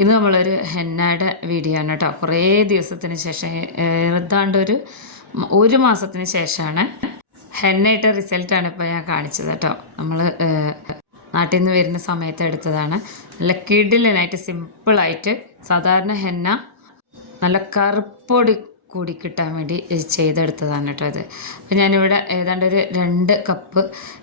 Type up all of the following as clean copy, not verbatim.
ഇത് നമ്മളൊരു ഹെന്നയുടെ വീഡിയോ ആണ് കേട്ടോ. കുറേ ദിവസത്തിന് ശേഷം ഏതാണ്ട് ഒരു മാസത്തിന് ശേഷമാണ് ഹെന്നയുടെ റിസൾട്ടാണ് ഇപ്പോൾ ഞാൻ കാണിച്ചത് കേട്ടോ. നമ്മൾ നാട്ടിൽ നിന്ന് വരുന്ന സമയത്ത് എടുത്തതാണ്. നല്ല കിടിലനായിട്ട് സിമ്പിളായിട്ട് സാധാരണ ഹെന്ന നല്ല കറുപ്പോട് കൂടി കിട്ടാൻ വേണ്ടി ചെയ്തെടുത്തതാണ് കേട്ടോ അത്. അപ്പോൾ ഞാനിവിടെ ഏതാണ്ട് ഒരു 2 കപ്പ്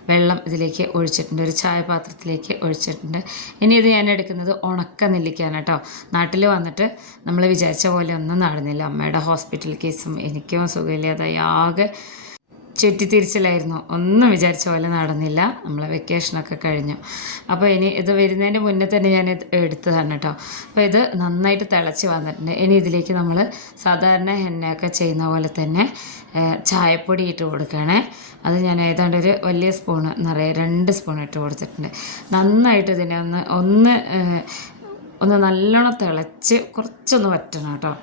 വെള്ളം ഇതിലേക്ക് ഒഴിച്ചിട്ടുണ്ട്, ഒരു ചായ പാത്രത്തിലേക്ക് ഒഴിച്ചിട്ടുണ്ട്. ഇനി ഇത് ഞാൻ എടുക്കുന്നത് ഉണക്ക നെല്ലിക്കയാണ് കേട്ടോ. നാട്ടിൽ വന്നിട്ട് നമ്മൾ വിചാരിച്ച പോലെ ഒന്നും നടന്നില്ല. അമ്മയുടെ ഹോസ്പിറ്റൽ കേസും എനിക്കും സുഖമില്ലാതായി ആകെ ചുറ്റിത്തിരിച്ചിലായിരുന്നു. ഒന്നും വിചാരിച്ച പോലെ നടന്നില്ല. നമ്മൾ വെക്കേഷനൊക്കെ കഴിഞ്ഞു. അപ്പോൾ ഇനി ഇത് വരുന്നതിൻ്റെ മുന്നേ തന്നെ ഞാൻ എടുത്തതാണ് കേട്ടോ. അപ്പോൾ ഇത് നന്നായിട്ട് തിളച്ച് വന്നിട്ടുണ്ട്. ഇനി ഇതിലേക്ക് നമ്മൾ സാധാരണ എണ്ണയൊക്കെ ചെയ്യുന്ന പോലെ തന്നെ ചായപ്പൊടി ഇട്ട് കൊടുക്കുകയാണേ. അത് ഞാൻ ഏതാണ്ട് ഒരു വലിയ സ്പൂണ് നിറയെ 2 സ്പൂൺ ഇട്ട് കൊടുത്തിട്ടുണ്ട്. നന്നായിട്ട് ഇതിനെ ഒന്ന് നല്ലോണം തിളച്ച് കുറച്ചൊന്ന് വറ്റണം കേട്ടോ.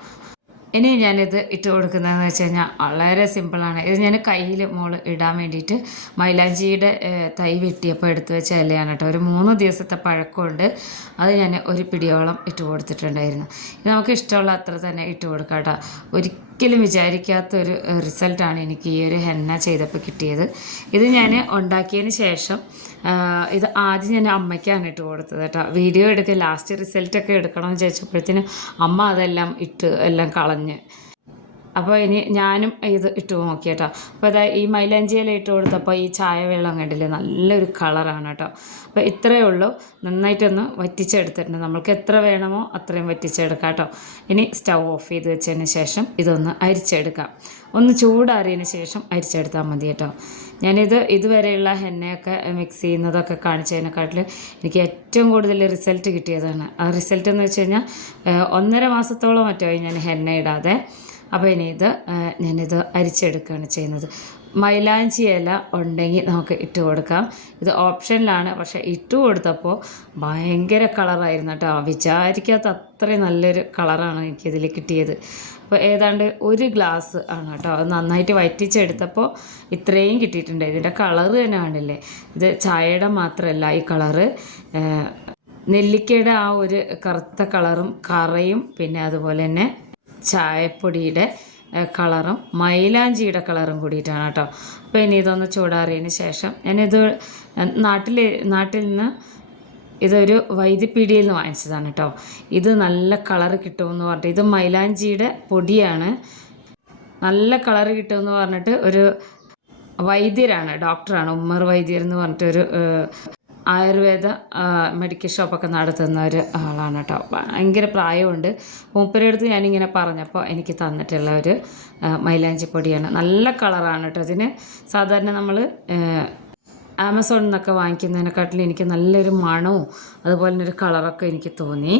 ഇനി ഞാനിത് ഇട്ട് കൊടുക്കുന്നതെന്ന് വെച്ച് കഴിഞ്ഞാൽ വളരെ സിമ്പിളാണ്. ഇത് ഞാൻ കയ്യിൽ ഇടാൻ വേണ്ടിയിട്ട് മൈലാഞ്ചിയുടെ തൈ വെട്ടിയപ്പോൾ എടുത്ത് വെച്ച ഇലയാണ് കേട്ടോ. ഒരു 3 ദിവസത്തെ പഴക്കമുണ്ട്. അത് ഞാൻ ഒരു പിടിയോളം ഇട്ട് കൊടുത്തിട്ടുണ്ടായിരുന്നു. ഇത് നമുക്ക് ഇഷ്ടമുള്ള അത്ര തന്നെ ഇട്ട് കൊടുക്കാം കേട്ടോ. ഒരിക്കലും വിചാരിക്കാത്തൊരു റിസൾട്ടാണ് എനിക്ക് ഈ ഒരു ഹെന്ന ചെയ്തപ്പോൾ കിട്ടിയത്. ഇത് ഞാൻ ഉണ്ടാക്കിയതിന് ശേഷം ഇത് ആദ്യം ഞാൻ അമ്മയ്ക്കാണ് ഇട്ട് കൊടുത്തത് കേട്ടോ. വീഡിയോ എടുക്കുക ലാസ്റ്റ് റിസൾട്ടൊക്കെ എടുക്കണമെന്ന് ചോദിച്ചപ്പോഴത്തേന് അമ്മ അതെല്ലാം എല്ലാം കളഞ്ഞ്. അപ്പോൾ ഇനി ഞാനും ഇത് ഇട്ട് നോക്കി കേട്ടോ. അപ്പോൾ അതായത് ഈ മൈലാഞ്ചിയില ഇട്ട് കൊടുത്തപ്പോൾ ഈ ചായ വെള്ളം കണ്ടില്ലേ, നല്ലൊരു കളറാണ് കേട്ടോ. അപ്പോൾ ഇത്രയേ ഉള്ളൂ. നന്നായിട്ടൊന്ന് വറ്റിച്ചെടുത്തിട്ടുണ്ട്. നമ്മൾക്ക് എത്ര വേണമോ അത്രയും വറ്റിച്ചെടുക്കാം കേട്ടോ. ഇനി സ്റ്റൗ ഓഫ് ചെയ്ത് വെച്ചതിന് ശേഷം ഇതൊന്ന് അരിച്ചെടുക്കാം. ഒന്ന് ചൂടാറിയതിന് ശേഷം അരിച്ചെടുത്താൽ മതി കേട്ടോ. ഞാനിത് ഇതുവരെയുള്ള ഹെന്നയൊക്കെ മിക്സ് ചെയ്യുന്നതൊക്കെ കാണിച്ചതിനെക്കാട്ടിൽ എനിക്ക് ഏറ്റവും കൂടുതൽ റിസൾട്ട് കിട്ടിയതാണ്. ആ റിസൾട്ട് എന്ന് വെച്ച് കഴിഞ്ഞാൽ 1.5 മാസത്തോളം മറ്റോ ഞാൻ ഹെന്ന ഇടാതെ. അപ്പോൾ ഇനി ഞാനിത് അരിച്ചെടുക്കുകയാണ് ചെയ്യുന്നത്. മൈലാഞ്ചി ഇല ഉണ്ടെങ്കിൽ നമുക്ക് ഇട്ട് കൊടുക്കാം. ഇത് ഓപ്ഷനിലാണ്, പക്ഷേ ഇട്ട് കൊടുത്തപ്പോൾ ഭയങ്കര കളറായിരുന്നു കേട്ടോ. വിചാരിക്കാത്ത അത്രയും നല്ലൊരു കളറാണ് എനിക്കിതിൽ കിട്ടിയത്. അപ്പോൾ ഏതാണ്ട് 1 ഗ്ലാസ് ആണ് കേട്ടോ. അത് നന്നായിട്ട് വറ്റിച്ചെടുത്തപ്പോൾ ഇത്രയും കിട്ടിയിട്ടുണ്ട്. ഇതിൻ്റെ കളറ് തന്നെ കാണില്ലേ, ഇത് ചായയുടെ മാത്രമല്ല ഈ കളറ് നെല്ലിക്കയുടെ ആ ഒരു കറുത്ത കളറും കറയും പിന്നെ അതുപോലെ തന്നെ ചായപ്പൊടിയുടെ കളറും മൈലാഞ്ചിയുടെ കളറും കൂടിയിട്ടാണ് കേട്ടോ. അപ്പോൾ ഇനി ഇതൊന്ന് ചൂടാറിയതിന് ശേഷം ഞാനിത് നാട്ടിൽ നിന്ന് ഇതൊരു വൈദ്യപീഡിയയിൽ നിന്ന് വാങ്ങിച്ചതാണ് കേട്ടോ. ഇത് നല്ല കളറ് കിട്ടുമെന്ന് പറഞ്ഞിട്ട്, ഇത് മൈലാഞ്ചിയുടെ പൊടിയാണ്. നല്ല കളറ് കിട്ടുമെന്ന് പറഞ്ഞിട്ട് ഒരു വൈദ്യരാണ്, ഡോക്ടറാണ്, ഉമ്മർ വൈദ്യർ എന്ന് പറഞ്ഞിട്ടൊരു ആയുർവേദ മെഡിക്കൽ ഷോപ്പൊക്കെ നടത്തുന്ന ഒരു ആളാണ് കേട്ടോ. ഭയങ്കര പ്രായമുണ്ട്. മൂപ്പരെടുത്ത് ഞാനിങ്ങനെ പറഞ്ഞപ്പോൾ എനിക്ക് തന്നിട്ടുള്ള ഒരു മൈലാഞ്ചി പൊടിയാണ്. നല്ല കളറാണ് കേട്ടോ. ഇതിന് സാധാരണ നമ്മൾ ആമസോണിൽ നിന്നൊക്കെ വാങ്ങിക്കുന്നതിനെക്കാട്ടിലും എനിക്ക് നല്ലൊരു മണവും അതുപോലെ തന്നെ ഒരു കളറൊക്കെ എനിക്ക് തോന്നി.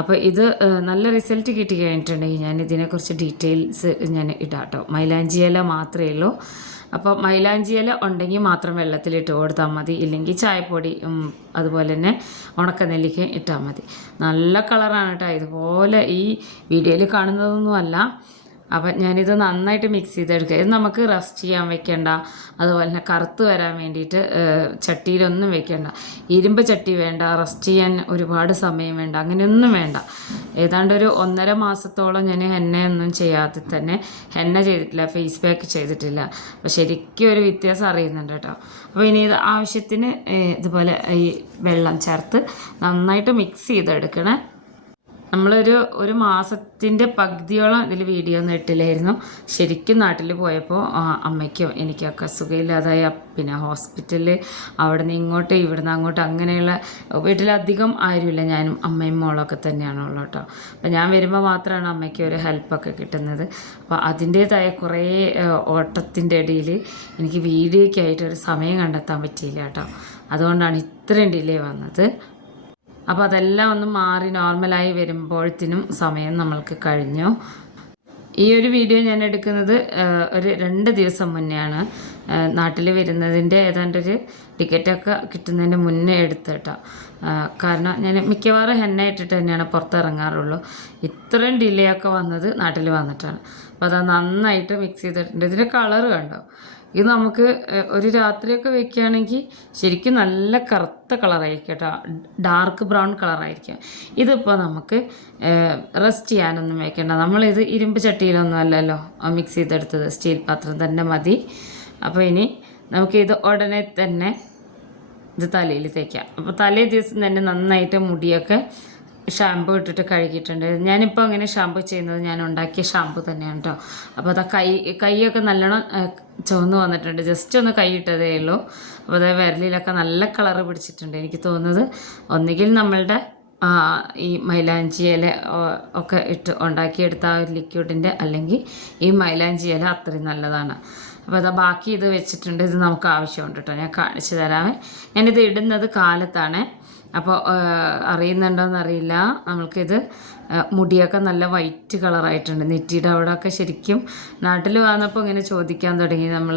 അപ്പോൾ ഇത് നല്ല റിസൾട്ട് കിട്ടി കഴിഞ്ഞിട്ടുണ്ടെങ്കിൽ ഞാൻ ഇതിനെക്കുറിച്ച് ഡീറ്റെയിൽസ് ഞാൻ ഇടാം കേട്ടോ. മൈലാഞ്ചി ഇല മാത്രമേ ഉള്ളൂ. അപ്പോൾ മൈലാഞ്ചി ഇല ഉണ്ടെങ്കിൽ മാത്രം വെള്ളത്തിലിട്ട് കൊടുത്താൽ മതി, ഇല്ലെങ്കിൽ ചായപ്പൊടി അതുപോലെ തന്നെ ഉണക്കനെല്ലിക്ക ഇട്ടാൽ മതി. നല്ല കളറാണ് കേട്ടോ. ഇതുപോലെ ഈ വീഡിയോയിൽ കാണുന്നതൊന്നുമല്ല. അപ്പം ഞാനിത് നന്നായിട്ട് മിക്സ് ചെയ്തെടുക്കുക. ഇത് നമുക്ക് റസ്റ്റ് ചെയ്യാൻ വെക്കേണ്ട, അതുപോലെ തന്നെ കറുത്ത് വരാൻ വേണ്ടിയിട്ട് ചട്ടിയിലൊന്നും വെക്കേണ്ട. ഇരുമ്പ് ചട്ടി വേണ്ട, റസ്റ്റ് ചെയ്യാൻ ഒരുപാട് സമയം വേണ്ട, അങ്ങനെയൊന്നും വേണ്ട. ഏതാണ്ട് ഒരു 1.5 മാസത്തോളം ഞാൻ ഹെന്നയൊന്നും ചെയ്യാതെ തന്നെ, ഹെന്ന ചെയ്തിട്ടില്ല, ഫേസ് പാക്ക് ചെയ്തിട്ടില്ല. അപ്പോൾ ശരിക്കും ഒരു വ്യത്യാസം അറിയുന്നുണ്ട് കേട്ടോ. അപ്പോൾ ഇനി ഇത് ആവശ്യത്തിന് ഇതുപോലെ ഈ വെള്ളം ചേർത്ത് നന്നായിട്ട് മിക്സ് ചെയ്തെടുക്കണേ. ഒരു മാസത്തിൻ്റെ പകുതിയോളം ഇതിൽ വീഡിയോ ഒന്നും ഇട്ടില്ലായിരുന്നു. ശരിക്കും നാട്ടിൽ പോയപ്പോൾ അമ്മയ്ക്കും എനിക്കൊക്കെ സുഖമില്ലാതായ, പിന്നെ ഹോസ്പിറ്റലിൽ അവിടെ നിന്ന് ഇങ്ങോട്ട് ഇവിടുന്ന് അങ്ങോട്ട് അങ്ങനെയുള്ള വീട്ടിലധികം ആരുമില്ല, ഞാനും അമ്മയും മോളൊക്കെ തന്നെയാണുള്ളൂ കേട്ടോ. അപ്പോൾ ഞാൻ വരുമ്പോൾ മാത്രമാണ് അമ്മയ്ക്ക് ഒരു ഹെൽപ്പൊക്കെ കിട്ടുന്നത്. അപ്പോൾ അതിൻ്റേതായ കുറേ ഓട്ടത്തിൻ്റെ ഇടയിൽ എനിക്ക് വീഡിയോയ്ക്കായിട്ടൊരു സമയം കണ്ടെത്താൻ പറ്റിയില്ല കേട്ടോ. അതുകൊണ്ടാണ് ഇത്രയും ഡിലേ വന്നത്. അപ്പോൾ അതെല്ലാം ഒന്ന് മാറി നോർമലായി വരുമ്പോഴത്തേനും സമയം നമ്മൾക്ക് കഴിഞ്ഞു. ഈ ഒരു വീഡിയോ ഞാൻ എടുക്കുന്നത് ഒരു 2 ദിവസം മുന്നെയാണ്. നാട്ടിൽ വരുന്നതിൻ്റെ ഏതാണ്ടൊരു ടിക്കറ്റൊക്കെ കിട്ടുന്നതിൻ്റെ മുന്നേ എടുത്ത് കേട്ടോ. കാരണം ഞാൻ മിക്കവാറും ഹെന്ന ഇട്ടിട്ട് തന്നെയാണ് പുറത്തിറങ്ങാറുള്ളൂ. ഇത്രയും ഡിലേ ഒക്കെ വന്നത് നാട്ടിൽ വന്നിട്ടാണ്. അപ്പോൾ അത് നന്നായിട്ട് മിക്സ് ചെയ്തിട്ടുണ്ട്. ഇതിൻ്റെ കളറ് കണ്ടോ, ഇത് നമുക്ക് ഒരു രാത്രിയൊക്കെ വെക്കുകയാണെങ്കിൽ ശരിക്കും നല്ല കറുത്ത കളറായിരിക്കും കേട്ടോ, ഡാർക്ക് ബ്രൗൺ കളറായിരിക്കും. ഇതിപ്പോൾ നമുക്ക് റെസ്റ്റ് ചെയ്യാനൊന്നും വെക്കേണ്ട. നമ്മളിത് ഇരുമ്പ് ചട്ടിയിലൊന്നും അല്ലല്ലോ മിക്സ് ചെയ്തെടുത്തത്, സ്റ്റീൽ പാത്രം തന്നെ മതി. അപ്പോൾ ഇനി നമുക്കിത് ഉടനെ തന്നെ ഇത് തലയിൽ തേക്കാം. അപ്പോൾ തലേ ദിവസം തന്നെ നന്നായിട്ട് മുടിയൊക്കെ ഷാമ്പു ഇട്ടിട്ട് കഴുകിയിട്ടുണ്ട്. ഞാനിപ്പോൾ അങ്ങനെ ഷാമ്പു ചെയ്യുന്നത് ഞാൻ ഉണ്ടാക്കിയ ഷാമ്പു തന്നെയാണ് കേട്ടോ. അപ്പോൾ അത് കൈയൊക്കെ നല്ലോണം ചുവന്ന് വന്നിട്ടുണ്ട്. ജസ്റ്റ് ഒന്ന് കൈ ഇട്ടതേ ഉള്ളൂ. അപ്പോൾ അത് വിരലിലൊക്കെ നല്ല കളറ് പിടിച്ചിട്ടുണ്ട്. എനിക്ക് തോന്നുന്നത് ഒന്നുകിൽ നമ്മളുടെ ഈ മൈലാഞ്ചി ഇല ഒക്കെ ഇട്ട് ഉണ്ടാക്കിയെടുത്ത ആ ഒരു ലിക്വിഡിൻ്റെ, അല്ലെങ്കിൽ ഈ മൈലാഞ്ചി ഇല അത്രയും നല്ലതാണ്. അപ്പോൾ അതാ ബാക്കി ഇത് വെച്ചിട്ടുണ്ട്. ഇത് നമുക്ക് ആവശ്യമുണ്ട് കേട്ടോ, ഞാൻ കാണിച്ചു തരാമേ. ഞാനിത് ഇടുന്നത് കാലത്താണ്. അപ്പോൾ അറിയുന്നുണ്ടോയെന്നറിയില്ല, നമ്മൾക്കിത് മുടിയൊക്കെ നല്ല വൈറ്റ് കളറായിട്ടുണ്ട്. നെറ്റിയുടെ അവിടെയൊക്കെ ശരിക്കും നാട്ടിൽ വന്നപ്പോൾ ഇങ്ങനെ ചോദിക്കാൻ തുടങ്ങി, നമ്മൾ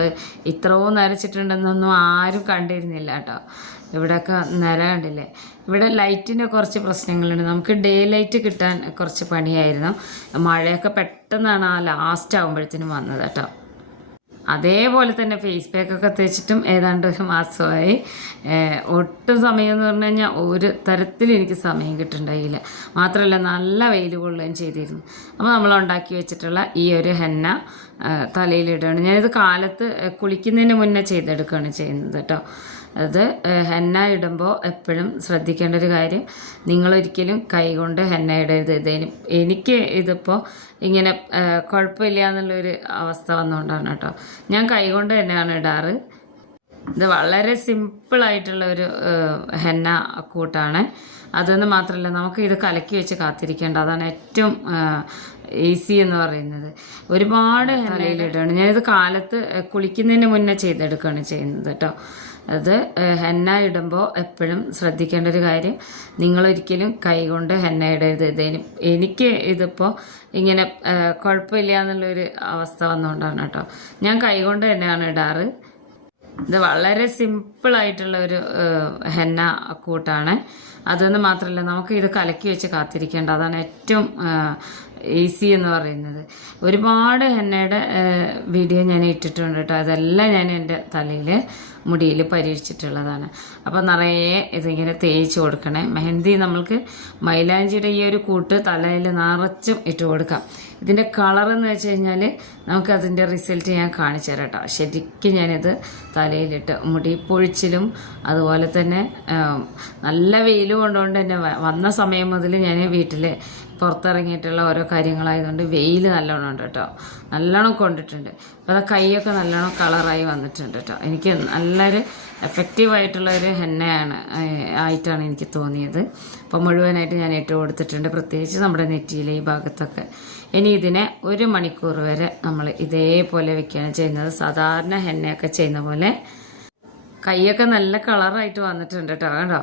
ഇത്രയും നരച്ചിട്ടുണ്ടെന്നൊന്നും ആരും കണ്ടിരുന്നില്ല കേട്ടോ. ഇവിടെയൊക്കെ നര കണ്ടില്ലേ. ഇവിടെ ലൈറ്റിൻ്റെ കുറച്ച് പ്രശ്നങ്ങളുണ്ട്. നമുക്ക് ഡേ ലൈറ്റ് കിട്ടാൻ കുറച്ച് പണിയായിരുന്നു. മഴയൊക്കെ പെട്ടെന്നാണ് ആ ലാസ്റ്റ് ആകുമ്പോഴത്തേനും വന്നത് കേട്ടോ. അതേപോലെ തന്നെ ഫേസ് പാക്കൊക്കെ തേച്ചിട്ടും ഏതാണ്ട് ഒരു മാസമായി. ഒട്ടും സമയം എന്ന് പറഞ്ഞു കഴിഞ്ഞാൽ ഒരു തരത്തിൽ എനിക്ക് സമയം കിട്ടുന്നുണ്ടായില്ല. മാത്രമല്ല നല്ല വെയിൽ കൊള്ളുകയും ചെയ്തിരുന്നു. അപ്പോൾ നമ്മൾ ഉണ്ടാക്കി വെച്ചിട്ടുള്ള ഈ ഒരു ഹെന്ന തലയിലിടുകയാണ്. ഞാനിത് കാലത്ത് കുളിക്കുന്നതിന് മുന്നേ ചെയ്തെടുക്കുകയാണ് ചെയ്യുന്നത് കേട്ടോ. അത് ഹെന്ന ഇടുമ്പോൾ എപ്പോഴും ശ്രദ്ധിക്കേണ്ട ഒരു കാര്യം, നിങ്ങളൊരിക്കലും കൈകൊണ്ട് ഹെന്ന ഇടരുത്. എനിക്ക് ഇതിപ്പോൾ ഇങ്ങനെ കുഴപ്പമില്ല എന്നുള്ളൊരു അവസ്ഥ വന്നുകൊണ്ടാണ് കേട്ടോ ഞാൻ കൈകൊണ്ട് തന്നെയാണ് ഇടാറ്. ഇത് വളരെ സിമ്പിളായിട്ടുള്ള ഒരു ഹെന്ന കൂട്ടാണ്. അതൊന്ന് മാത്രമല്ല, നമുക്ക് ഇത് കലക്കി വെച്ച് കാത്തിരിക്കേണ്ട, അതാണ് ഏറ്റവും ഈസി എന്ന് പറയുന്നത്. ഒരുപാട് ഹെന്നയിലിടുകയാണ്. ഞാനിത് കാലത്ത് കുളിക്കുന്നതിന് മുന്നേ ചെയ്തെടുക്കുകയാണ് ചെയ്യുന്നത് കേട്ടോ. അത് ഹെന്ന ഇടുമ്പോൾ എപ്പോഴും ശ്രദ്ധിക്കേണ്ട ഒരു കാര്യം, നിങ്ങളൊരിക്കലും കൈകൊണ്ട് ഹെന്ന ഇടരുത്. എനിക്ക് ഇതിപ്പോൾ ഇങ്ങനെ കുഴപ്പമില്ല എന്നുള്ളൊരു അവസ്ഥ വന്നുകൊണ്ടാണ് കേട്ടോ ഞാൻ കൈകൊണ്ട് തന്നെയാണ് ഇടാറ്. ഇത് വളരെ സിമ്പിളായിട്ടുള്ള ഒരു ഹെന്ന കൂട്ടാണ്. അതൊന്ന് മാത്രമല്ല, നമുക്ക് ഇത് കലക്കി വെച്ച് കാത്തിരിക്കേണ്ട, അതാണ് ഏറ്റവും ഈസി എന്ന് പറയുന്നത്. ഒരുപാട് ഹെന്നയുടെ വീഡിയോ ഞാൻ ഇട്ടിട്ടുണ്ട് കേട്ടോ. അതെല്ലാം ഞാൻ എൻ്റെ തലയിൽ മുടിയിൽ പരീക്ഷിച്ചിട്ടുള്ളതാണ്. അപ്പോൾ നിറയെ ഇതിങ്ങനെ തേച്ച് കൊടുക്കണേ. മെഹന്തി നമ്മൾക്ക് മൈലാഞ്ചിയുടെ ഈ ഒരു കൂട്ട് തലയിൽ നിറച്ചും ഇട്ട് കൊടുക്കാം. ഇതിൻ്റെ കളറെന്ന് വെച്ച് കഴിഞ്ഞാൽ നമുക്കതിൻ്റെ റിസൾട്ട് ഞാൻ കാണിച്ചു തരാം കേട്ടോ. ശരിക്കും ഞാനിത് തലയിലിട്ട് മുടി പൊഴിച്ചിലും അതുപോലെ തന്നെ നല്ല വെയിൽ കൊണ്ടുകൊണ്ട് തന്നെ വന്ന സമയം മുതൽ ഞാൻ വീട്ടിൽ പുറത്തിറങ്ങിയിട്ടുള്ള ഓരോ കാര്യങ്ങളായതുകൊണ്ട് വെയിൽ നല്ലോണം ഉണ്ട് കേട്ടോ, നല്ലോണം കൊണ്ടിട്ടുണ്ട്. അപ്പോൾ അത് കൈയൊക്കെ നല്ലോണം കളറായി വന്നിട്ടുണ്ട് കേട്ടോ. എനിക്ക് നല്ലൊരു എഫക്റ്റീവായിട്ടുള്ള ഒരു ഹെന്നയാണ് ആയിട്ടാണ് എനിക്ക് തോന്നിയത്. അപ്പോൾ മുഴുവനായിട്ട് ഞാൻ ഇട്ട് കൊടുത്തിട്ടുണ്ട്, പ്രത്യേകിച്ച് നമ്മുടെ നെറ്റിയിലെ ഈ ഭാഗത്തൊക്കെ. ഇനി ഇതിനെ 1 മണിക്കൂർ വരെ നമ്മൾ ഇതേപോലെ വെക്കുകയാണ് ചെയ്യുന്നത്, സാധാരണ ഹെന്നയൊക്കെ ചെയ്യുന്ന പോലെ. കൈയൊക്കെ നല്ല കളറായിട്ട് വന്നിട്ടുണ്ട് കേട്ടോ. കണ്ടോ,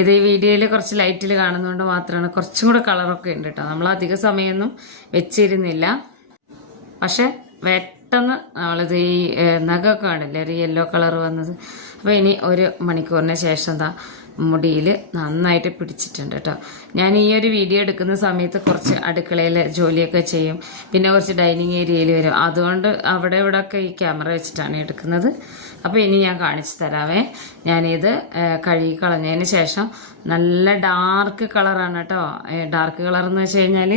ഇത് ഈ വീഡിയോയിൽ കുറച്ച് ലൈറ്റിൽ കാണുന്നതുകൊണ്ട് മാത്രമാണ് കുറച്ചും കൂടെ കളറൊക്കെ ഉണ്ട് കേട്ടോ. നമ്മൾ അധിക സമയമൊന്നും വെച്ചിരുന്നില്ല, പക്ഷെ പെട്ടെന്ന് നമ്മളിത് ഈ നഖമൊക്കെ കാണില്ലേ ഒരു യെല്ലോ കളർ വന്നത്. അപ്പോൾ ഇനി 1 മണിക്കൂറിന് ശേഷം എന്താ മുടിയിൽ നന്നായിട്ട് പിടിച്ചിട്ടുണ്ട് കേട്ടോ. ഞാൻ ഈ ഒരു വീഡിയോ എടുക്കുന്ന സമയത്ത് കുറച്ച് അടുക്കളയിൽ ജോലിയൊക്കെ ചെയ്യും, പിന്നെ കുറച്ച് ഡൈനിങ് ഏരിയയിൽ വരും. അതുകൊണ്ട് അവിടെ ഇവിടെയൊക്കെ ഈ ക്യാമറ വെച്ചിട്ടാണ് എടുക്കുന്നത്. അപ്പോൾ ഇനി ഞാൻ കാണിച്ചു തരാവേ. ഞാനിത് കഴുകി കളഞ്ഞതിന് ശേഷം നല്ല ഡാർക്ക് കളറാണ് കേട്ടോ. ഡാർക്ക് കളർ എന്ന് വെച്ച് കഴിഞ്ഞാൽ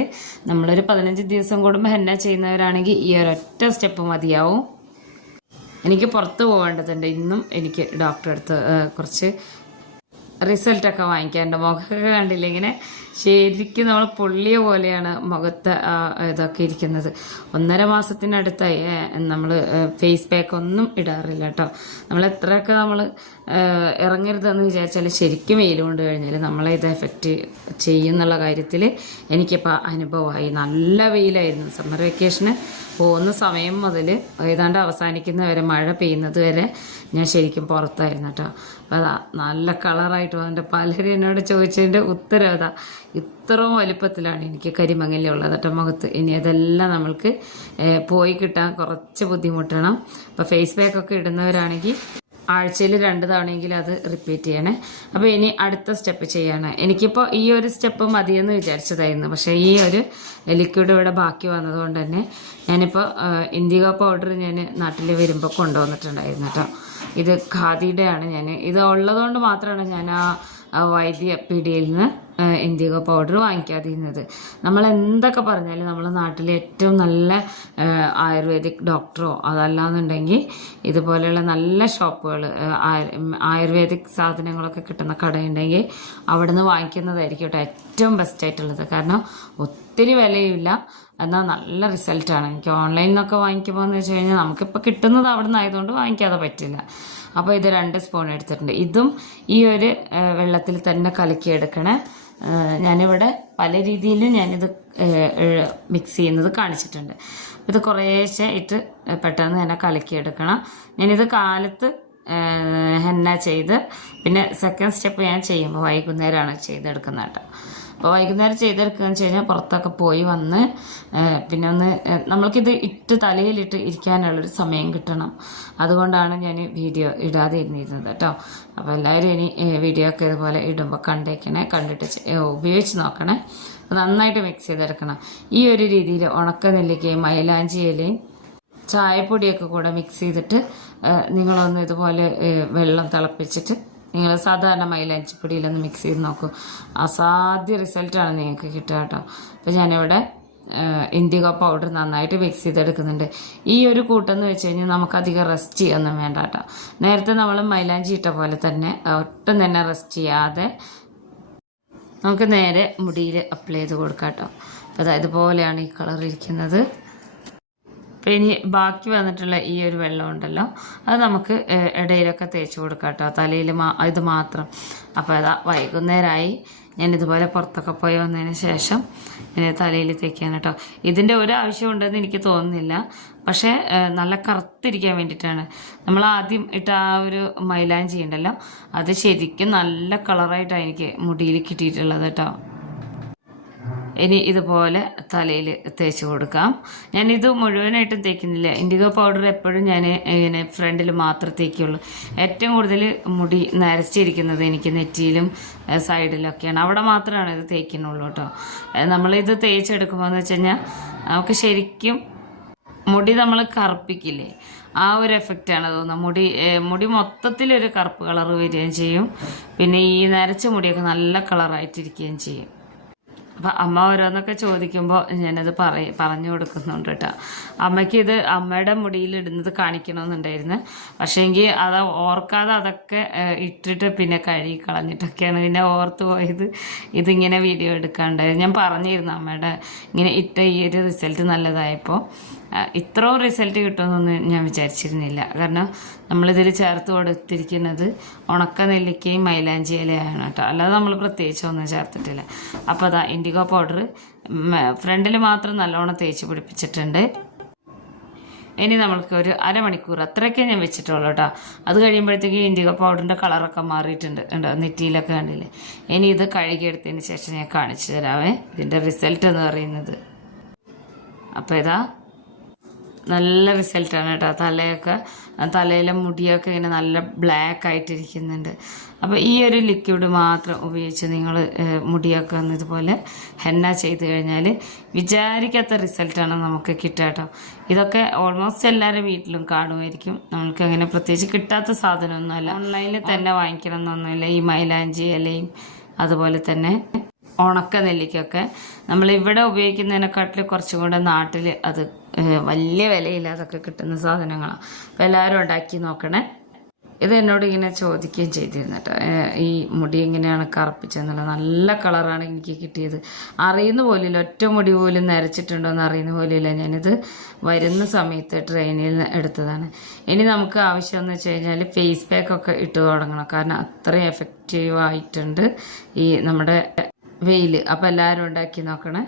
നമ്മളൊരു 15 ദിവസം കൂടുമ്പോൾ ഹെന്ന ചെയ്യുന്നവരാണെങ്കിൽ ഈ ഒരൊറ്റ സ്റ്റെപ്പ് മതിയാവും. എനിക്ക് പുറത്ത് പോകേണ്ടതുണ്ട്. ഇന്നും എനിക്ക് ഡോക്ടറെ അടുത്ത് കുറച്ച് റിസൾട്ടൊക്കെ വാങ്ങിക്കാറുണ്ട്. മുഖമൊക്കെ കണ്ടില്ല, ഇങ്ങനെ ശരിക്കും നമ്മൾ പൊള്ളിയ പോലെയാണ് മുഖത്ത് ഇതൊക്കെ ഇരിക്കുന്നത്. 1.5 മാസത്തിനടുത്തായി നമ്മൾ ഫേസ് പാക്ക് ഒന്നും ഇടാറില്ല കേട്ടോ. നമ്മൾ എത്രയൊക്കെ നമ്മൾ ഇറങ്ങരുതെന്ന് വിചാരിച്ചാൽ ശരിക്കും വെയിൽ കൊണ്ട് കഴിഞ്ഞാൽ നമ്മളെ ഇത് എഫക്റ്റ് ചെയ്യുന്നുള്ള കാര്യത്തിൽ എനിക്കിപ്പോൾ അനുഭവമായി. നല്ല വെയിലായിരുന്നു. സമ്മർ വെക്കേഷന് പോകുന്ന സമയം മുതൽ ഏതാണ്ട് അവസാനിക്കുന്ന വരെ, മഴ പെയ്യുന്നത് വരെ ഞാൻ ശരിക്കും പുറത്തായിരുന്നു കേട്ടോ. അപ്പോൾ അതാ നല്ല കളറായിട്ട് വന്നിട്ട് പലരും എന്നോട് ചോദിച്ചതിൻ്റെ ഉത്തരം അതാ, ഇത്രയും വലുപ്പത്തിലാണ് എനിക്ക് കരിമങ്ങലുള്ളത് കേട്ടോ മുഖത്ത്. ഇനി അതെല്ലാം നമ്മൾക്ക് പോയി കിട്ടാൻ കുറച്ച് ബുദ്ധിമുട്ടണം. അപ്പോൾ ഫേസ് പാക്കൊക്കെ ഇടുന്നവരാണെങ്കിൽ ആഴ്ചയിൽ 2 തവണയെങ്കിലും അത് റിപ്പീറ്റ് ചെയ്യണേ. അപ്പോൾ ഇനി അടുത്ത സ്റ്റെപ്പ് ചെയ്യാണ്. എനിക്കിപ്പോൾ ഈ ഒരു സ്റ്റെപ്പ് മതിയെന്ന് വിചാരിച്ചതായിരുന്നു, പക്ഷേ ഈ ഒരു ലിക്വിഡ് ഇവിടെ ബാക്കി വന്നതുകൊണ്ട് തന്നെ ഞാനിപ്പോൾ ഇൻഡിഗോ പൗഡർ ഞാൻ നാട്ടിൽ വരുമ്പോൾ കൊണ്ടുവന്നിട്ടുണ്ടായിരുന്നു കേട്ടോ. ഇത് ഖാദിയുടെ ആണ്. ഇത് ഉള്ളതുകൊണ്ട് മാത്രമാണ് ഞാൻ ആ വൈദ്യ പീടികയിൽ നിന്ന് ഇൻഡിഗോ പൗഡർ വാങ്ങിക്കാതിരുന്നത്. നമ്മൾ എന്തൊക്കെ പറഞ്ഞാലും നമ്മളെ നാട്ടിലെ ഏറ്റവും നല്ല ആയുർവേദിക് ഡോക്ടറോ അതല്ലാന്നുണ്ടെങ്കിൽ ഇതുപോലെയുള്ള നല്ല ഷോപ്പുകൾ ആയുർവേദിക് സാധനങ്ങളൊക്കെ കിട്ടുന്ന കടയുണ്ടെങ്കിൽ അവിടെ നിന്ന് വാങ്ങിക്കുന്നതായിരിക്കും കേട്ടോ ഏറ്റവും ബെസ്റ്റായിട്ടുള്ളത്. കാരണം ഒത്തിരി വിലയില്ല, എന്നാൽ നല്ല റിസൾട്ടാണ്. എനിക്ക് ഓൺലൈനിൽ നിന്നൊക്കെ വാങ്ങിക്കുമ്പോൾ എന്ന് വെച്ച് കഴിഞ്ഞാൽ നമുക്കിപ്പോൾ കിട്ടുന്നത് അവിടെ നിന്നായതുകൊണ്ട് വാങ്ങിക്കാതെ പറ്റില്ല. അപ്പോൾ ഇത് 2 സ്പൂൺ എടുത്തിട്ടുണ്ട്. ഇതും ഈ ഒരു വെള്ളത്തിൽ തന്നെ കലക്കിയെടുക്കണേ. ഞാനിവിടെ പല രീതിയിലും ഞാനിത് മിക്സ് ചെയ്യുന്നത് കാണിച്ചിട്ടുണ്ട്. ഇത് കുറേശ്ശെ ഇട്ട് പെട്ടെന്ന് തന്നെ കലക്കിയെടുക്കണം. ഞാനിത് കാലത്ത് ഹെന്ന ചെയ്ത് പിന്നെ സെക്കൻഡ് സ്റ്റെപ്പ് ഞാൻ ചെയ്യുമ്പോൾ വൈകുന്നേരമാണ് ചെയ്തെടുക്കുന്നത് കേട്ടോ. അപ്പോൾ വൈകുന്നേരം ചെയ്തെടുക്കുകയെന്ന് വെച്ച് കഴിഞ്ഞാൽ പുറത്തൊക്കെ പോയി വന്ന് പിന്നെ ഒന്ന് നമ്മൾക്കിത് തലയിലിട്ട് ഇരിക്കാനുള്ളൊരു സമയം കിട്ടണം. അതുകൊണ്ടാണ് ഞാൻ വീഡിയോ ഇടാതെ ഇരുന്നിരുന്നത് കേട്ടോ. അപ്പോൾ എല്ലാവരും ഇനി വീഡിയോ ഒക്കെ ഇതുപോലെ ഇടുമ്പോൾ കണ്ടിട്ട് ഉപയോഗിച്ച് നോക്കണേ. നന്നായിട്ട് മിക്സ് ചെയ്തെടുക്കണം. ഈ ഒരു രീതിയിൽ ഉണക്ക നെല്ലിക്കയും മൈലാഞ്ചി ഇലയും ചായപ്പൊടിയൊക്കെ കൂടെ മിക്സ് ചെയ്തിട്ട് നിങ്ങളൊന്ന് ഇതുപോലെ വെള്ളം തിളപ്പിച്ചിട്ട് നിങ്ങൾ സാധാരണ മൈലാഞ്ചിപ്പൊടിയിലൊന്ന് മിക്സ് ചെയ്ത് നോക്കൂ. അസാധ്യ റിസൾട്ടാണ് നിങ്ങൾക്ക് കിട്ടുക കേട്ടോ. അപ്പോൾ ഞാനിവിടെ ഇൻഡിഗോ പൗഡർ നന്നായിട്ട് മിക്സ് ചെയ്തെടുക്കുന്നുണ്ട്. ഈ ഒരു കൂട്ടെന്ന് വെച്ച് കഴിഞ്ഞാൽ നമുക്കധികം റെസ്റ്റ് ചെയ്യൊന്നും വേണ്ട കേട്ടോ. നേരത്തെ നമ്മൾ മൈലാഞ്ചി ഇട്ട പോലെ തന്നെ ഒട്ടും തന്നെ റെസ്റ്റ് ചെയ്യാതെ നമുക്ക് നേരെ മുടിയിൽ അപ്ലൈ ചെയ്ത് കൊടുക്കാം കേട്ടോ. അപ്പോൾ ഇതുപോലെയാണ് ഈ കളർ ഇരിക്കുന്നത്. അപ്പോൾ ഇനി ബാക്കി വന്നിട്ടുള്ള ഈ ഒരു വെള്ളം ഉണ്ടല്ലോ, അത് നമുക്ക് ഇടയിലൊക്കെ തേച്ച് കൊടുക്കാം കേട്ടോ, തലയിൽ ഇത് മാത്രം. അപ്പോൾ അതാ വൈകുന്നേരമായി. ഞാനിതുപോലെ പുറത്തൊക്കെ പോയി വന്നതിന് ശേഷം ഞാൻ തലയിൽ തേക്കാൻ കേട്ടോ. ഇതിൻ്റെ ഒരു ആവശ്യം ഉണ്ടെന്ന് എനിക്ക് തോന്നുന്നില്ല, പക്ഷേ നല്ല കറുത്തിരിക്കാൻ വേണ്ടിയിട്ടാണ്. നമ്മൾ ആദ്യം ഇട്ട ആ ഒരു മൈലാഞ്ചി ഉണ്ടല്ലോ, അത് ശരിക്കും നല്ല കളറായിട്ടാണ് എനിക്ക് മുടിയിൽ കിട്ടിയിട്ടുള്ളത് കേട്ടോ. ഇനി ഇതുപോലെ തലയിൽ തേച്ച് കൊടുക്കാം. ഞാനിത് മുഴുവനായിട്ടും തേക്കുന്നില്ല. ഇൻഡിഗോ പൗഡർ എപ്പോഴും ഞാൻ ഇങ്ങനെ ഫ്രണ്ടിൽ മാത്രമേ തേക്കുള്ളൂ. ഏറ്റവും കൂടുതൽ മുടി നരച്ചിരിക്കുന്നത് എനിക്ക് നെറ്റിയിലും സൈഡിലൊക്കെയാണ്. അവിടെ മാത്രമാണ് ഇത് തേക്കുന്നുള്ളൂ കേട്ടോ. നമ്മളിത് തേച്ചെടുക്കുമ്പോൾ എന്ന് വെച്ച് കഴിഞ്ഞാൽ നമുക്ക് ശരിക്കും മുടി നമ്മൾ കറുപ്പിക്കില്ലേ, ആ ഒരു എഫക്റ്റാണ് തോന്നുന്നത്. മുടി മൊത്തത്തിലൊരു കറുപ്പ് കളർ വരികയും ചെയ്യും. പിന്നെ ഈ നരച്ച മുടിയൊക്കെ നല്ല കളറായിട്ടിരിക്കുകയും ചെയ്യും. അപ്പം അമ്മ ഓരോന്നൊക്കെ ചോദിക്കുമ്പോൾ ഞാനത് പറഞ്ഞു കൊടുക്കുന്നുണ്ട് കേട്ടോ. അമ്മയ്ക്ക് ഇത് അമ്മയുടെ മുടിയിലിടുന്നത് കാണിക്കണമെന്നുണ്ടായിരുന്നു, പക്ഷേ എങ്കിൽ അത് ഓർക്കാതെ അതൊക്കെ ഇട്ടിട്ട് പിന്നെ കഴുകി കളഞ്ഞിട്ടൊക്കെയാണ് പിന്നെ ഓർത്ത് പോയത് ഇതിങ്ങനെ വീഡിയോ എടുക്കാണ്ടായത്. ഞാൻ പറഞ്ഞിരുന്നു അമ്മയുടെ ഇങ്ങനെ ഇട്ട ഈ ഒരു റിസൾട്ട് നല്ലതായപ്പോൾ ഇത്രയും റിസൾട്ട് കിട്ടുമെന്നൊന്നും ഞാൻ വിചാരിച്ചിരുന്നില്ല. കാരണം നമ്മളിതിൽ ചേർത്ത് കൊടുത്തിരിക്കുന്നത് ഉണക്ക നെല്ലിക്കയും മൈലാഞ്ചി ഇലയാണ് കേട്ടോ, അല്ലാതെ നമ്മൾ പ്രത്യേകിച്ചൊന്നും ചേർത്തിട്ടില്ല. അപ്പോൾ അതാ ഇൻഡിഗോ പൗഡർ ഫ്രണ്ടിൽ മാത്രം നല്ലോണം തേച്ച് പിടിപ്പിച്ചിട്ടുണ്ട്. ഇനി നമ്മൾക്ക് ഒരു അരമണിക്കൂർ അത്രയൊക്കെ ഞാൻ വെച്ചിട്ടുള്ളൂ കേട്ടോ. അത് കഴിയുമ്പോഴത്തേക്ക് ഇൻഡിഗോ പൗഡറിൻ്റെ കളറൊക്കെ മാറിയിട്ടുണ്ട് കേട്ടോ, നെറ്റിയിലൊക്കെ കണ്ടില്ലേ. ഇനി ഇത് കഴുകിയെടുത്തതിന് ശേഷം ഞാൻ കാണിച്ചു തരാവേ ഇതിൻ്റെ റിസൾട്ട് എന്ന് പറയുന്നത്. അപ്പോൾ ഇതാ നല്ല റിസൾട്ടാണ് കേട്ടോ. തലയിലെ മുടിയൊക്കെ ഇങ്ങനെ നല്ല ബ്ലാക്ക് ആയിട്ടിരിക്കുന്നുണ്ട്. അപ്പോൾ ഈ ഒരു ലിക്വിഡ് മാത്രം ഉപയോഗിച്ച് നിങ്ങൾ മുടിയൊക്കെ ഒന്ന് ഇതുപോലെ ഹെന്ന ചെയ്ത് കഴിഞ്ഞാൽ വിചാരിക്കാത്ത റിസൾട്ടാണ് നമുക്ക് കിട്ടുക കേട്ടോ. ഇതൊക്കെ ഓൾമോസ്റ്റ് എല്ലാവരുടെ വീട്ടിലും കാണുമായിരിക്കും. നമ്മൾക്ക് അങ്ങനെ പ്രത്യേകിച്ച് കിട്ടാത്ത സാധനമൊന്നുമല്ല, ഓൺലൈനിൽ തന്നെ വാങ്ങിക്കണം എന്നൊന്നുമില്ല. ഈ മൈലാഞ്ചി ഇലയും അതുപോലെ തന്നെ ഉണക്ക നെല്ലിക്കൊക്കെ നമ്മളിവിടെ ഉപയോഗിക്കുന്നതിനെക്കാട്ടിൽ കുറച്ചും കൂടെ നാട്ടിൽ അത് വലിയ വിലയില്ലാതൊക്കെ കിട്ടുന്ന സാധനങ്ങളാണ്. അപ്പോൾ എല്ലാവരും ഉണ്ടാക്കി നോക്കണേ. ഇത് എന്നോട് ഇങ്ങനെ ചോദിക്കുകയും ചെയ്തിരുന്നു കേട്ടോ, ഈ മുടി എങ്ങനെയാണ് കറുപ്പിച്ചെന്നുള്ളത്. നല്ല കളറാണ് എനിക്ക് കിട്ടിയത്. അറിയുന്ന പോലില്ല, ഒറ്റ മുടി പോലും നരച്ചിട്ടുണ്ടോ എന്ന് അറിയുന്ന പോലില്ല. ഞാനിത് വരുന്ന സമയത്ത് ട്രെയിനിൽ നിന്ന് എടുത്തതാണ്. ഇനി നമുക്ക് ആവശ്യമെന്ന് വെച്ച് കഴിഞ്ഞാൽ ഫേസ് പാക്കൊക്കെ ഇട്ട് തുടങ്ങണം, കാരണം അത്രയും എഫക്റ്റീവായിട്ടുണ്ട് ഈ നമ്മുടെ വെയിൽ. അപ്പോൾ എല്ലാവരും ഉണ്ടാക്കി നോക്കണേ.